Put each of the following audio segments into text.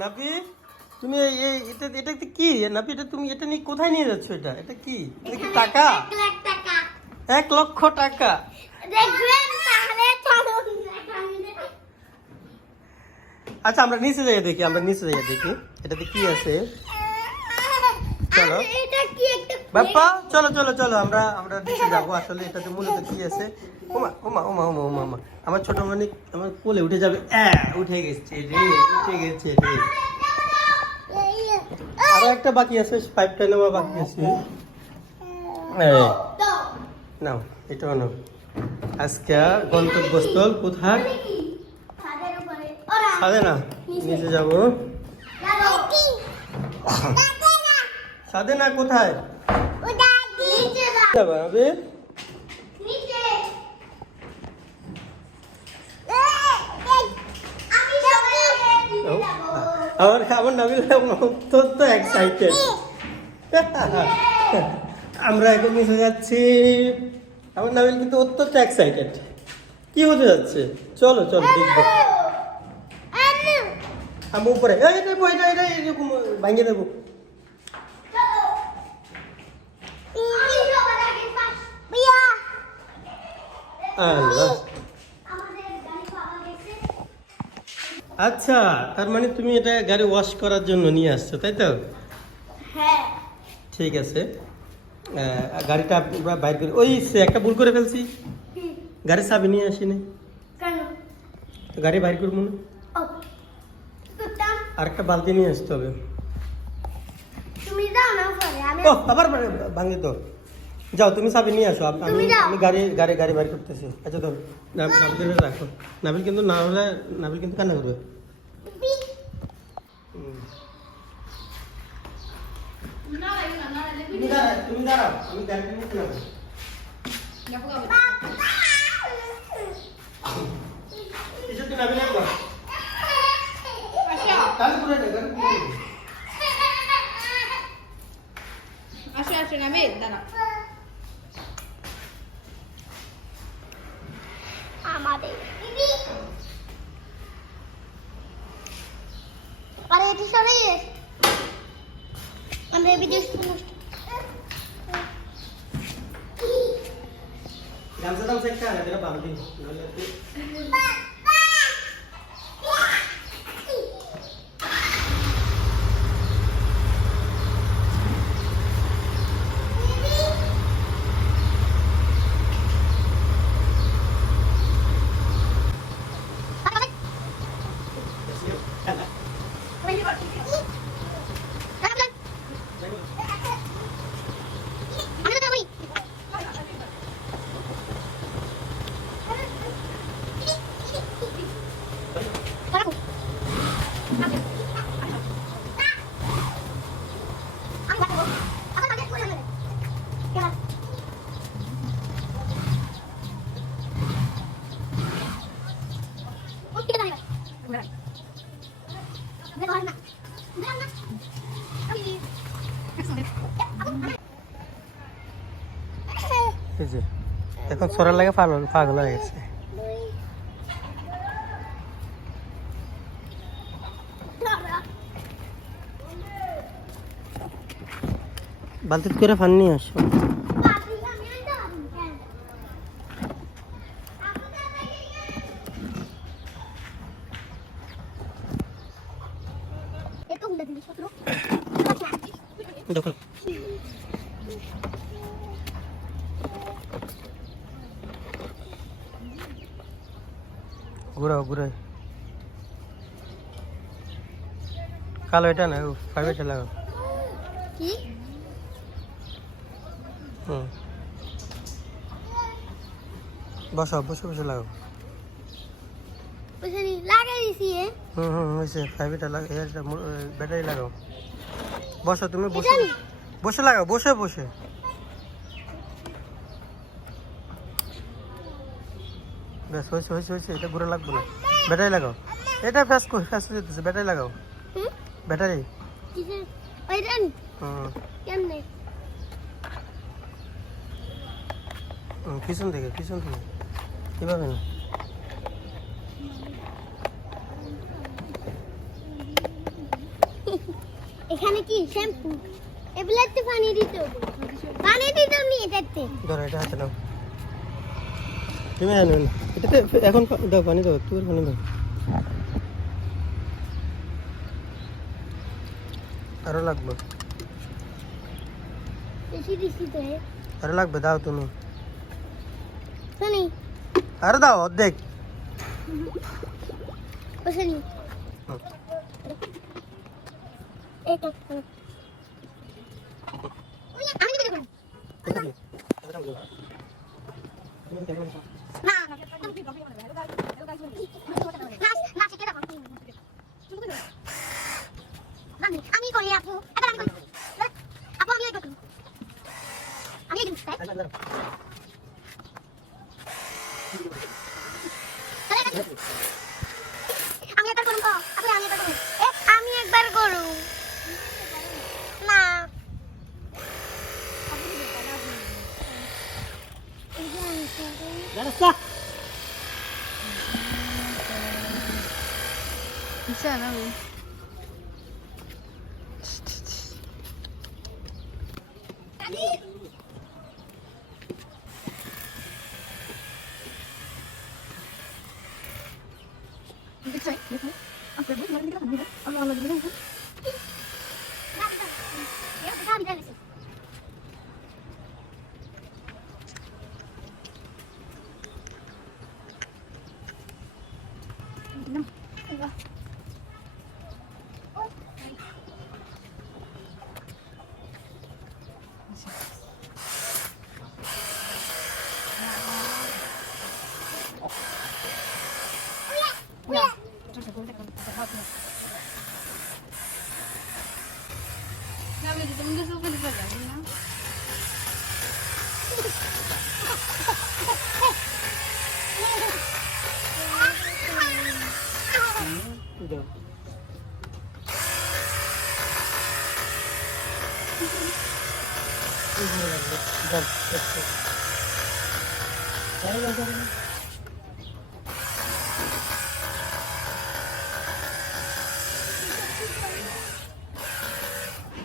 নাপি তুমি এটা এটা কি নাপি? এটা তুমি এটা নিয়ে কোথায় নিয়ে যাচ্ছ? এটা এটা কি? এটা কি টাকা? 1,00,000 টাকা। আচ্ছা আমরা নিচে যাই দেখি, এটাতে কি আছে। চলো বাপ্পা, চলো চলো চলো, আমরা আমরা নিচে যাবো। আসলে এটাতে মূলত কি আছে। ওমা ওমা ওমা ওমা ওমা ওমা, আমার ছোট মানে আমার কোলে উঠে যাবে। উঠে গেছে রে, উঠে গেছে রে। আরো একটা বাকি আছে, পাইপটা নেওয়া বাকি আছে। নাও এটাও নাও। আজকে গন্তব্যস্থল কোথায়? ছাদে না, নিচে যাবো। ছাদে না, কোথায় যাবা? আমার নাবিল অত্যন্ত এক্সাইটেড। আমরা এখন নিচে যাচ্ছি। আমার নাবিল কিন্তু অত্যন্ত এক্সাইটেড। কি হতে যাচ্ছে? চলো চলো দেখবো। আমি উপরে এরকম ভাঙিয়ে দেবো। আচ্ছা, তার মানে তুমি এটা গাড়ি ওয়াশ করার জন্য নিয়ে আসছো, তাই তো? হ্যাঁ ঠিক আছে। গাড়িটা বাইর করে, ওই একটা ভুল করে ফেলছি, গাড়ির চাবি নিয়ে আসিনি। গাড়ি বাইর করবো না, আর একটা বালতি নিয়ে আসতে হবে। ও আবার ভাঙি তো। যাও তুমি চাবি নিয়ে আসো, আমি গাড়ি বাইর করতেছি। আচ্ছা ধর, নাবিল রাখো। নাবিল কিন্তু না হলে নাবিল কিন্তু কান্না করবে। তুমি দাঁড়াও, আমি গাড়িটা নিয়ে চলে যাবো। এখন সরার লাগে পাগল হয়ে গেছে। বালতি করে পানি নিয়ে আসো। দেখো ঘুরাও ঘুরাই, কালো এটা না, ফাইভটা লাগাও। বসো বসে বসে লাগাও। ফাইভটা ব্যাটারি লাগাও। বসো তুমি, বসে বসে লাগাও, বসে বসে। ব্যাস হয়েছে হয়েছে হয়েছে, এটা ঘুরে লাগবে না। ব্যাটারি লাগাও, এটা ফ্যাস যেতেছে। ব্যাটারি লাগাও, ব্যাটারি। পিছন থেকে কিভাবে না। এখানে কি শ্যাম্পু এগুলাতে পানি দিতে হবে পানি দিতে নি এটাতে ধরো এটা হাতে নাও তুমি আনো না এটাতে এখন দাও পানি দাও তুই পানি দাও আরো লাগবে বেশি দিছি তো আরো লাগবে দাও তুমি শুনি আরো দাও অর্ধেক শুনি এটা আমি দিতে পারি না না আমি করি আপু এবার আমি করি আপু আমি করি আমি দিতে চাই আমি একবার করব আপু আমি একবার করব না bisa na mo. Bisa, bisa. Apa bu? Mari kita ambil. Allah Allah bilang. Ya, kita ambil sih. Kami dito mungkin suka di pala, na. দাও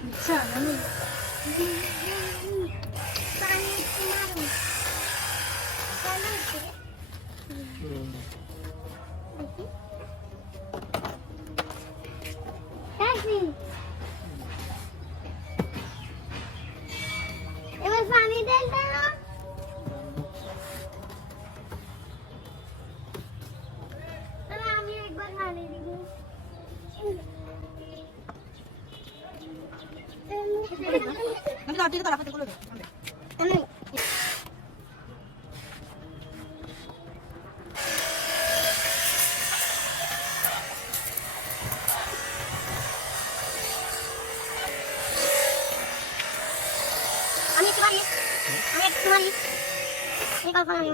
Bisa na mo. এবার পানি দেন না আমি একবার পানি দিব Nanti tadi kita dapat dulu deh. আমি একটু মারি এই কল্পনা আমি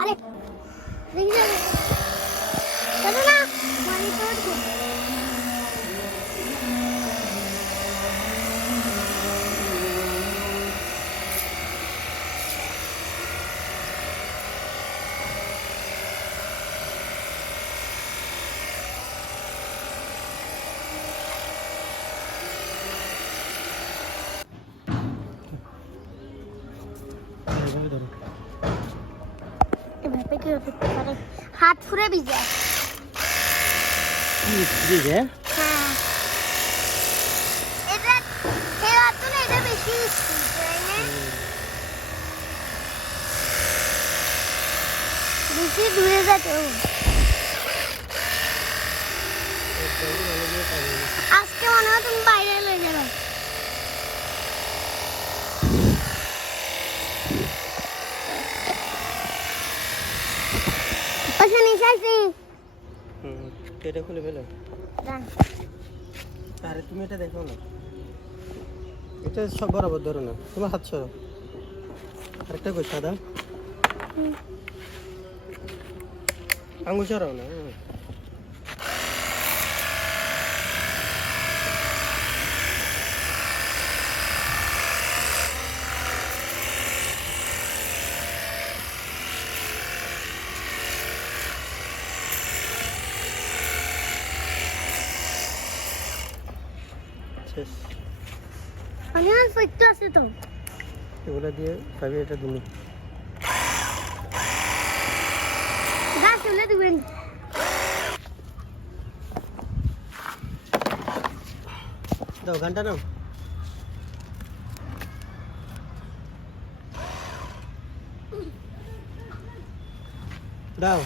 আরে দেখি যাবে চলো না পানি পড়ছে এভাবে কি হতে পারে হাত ফুরে ভিজে ভিজে হ্যাঁ এটা এরা তো না এটা বেশি বেশি দূরে যাচ্ছে আজকে মনে হয় তুমি বাইরে লয়ে যাবে আচ্ছা নিশাইছি এটা খুলে ফেলো জান আরে তুমি এটা দেখো না এটা সব বরাবর ধরো না তোমার হাত সরো আরেকটা কই সাদা আঙুল সরাও না শেষ আমি আর ফিট আছে তো এগুলো দিয়ে খাবি এটা তুমি গাছ চলে দিবেন দাও ঘন্টা নাও দাও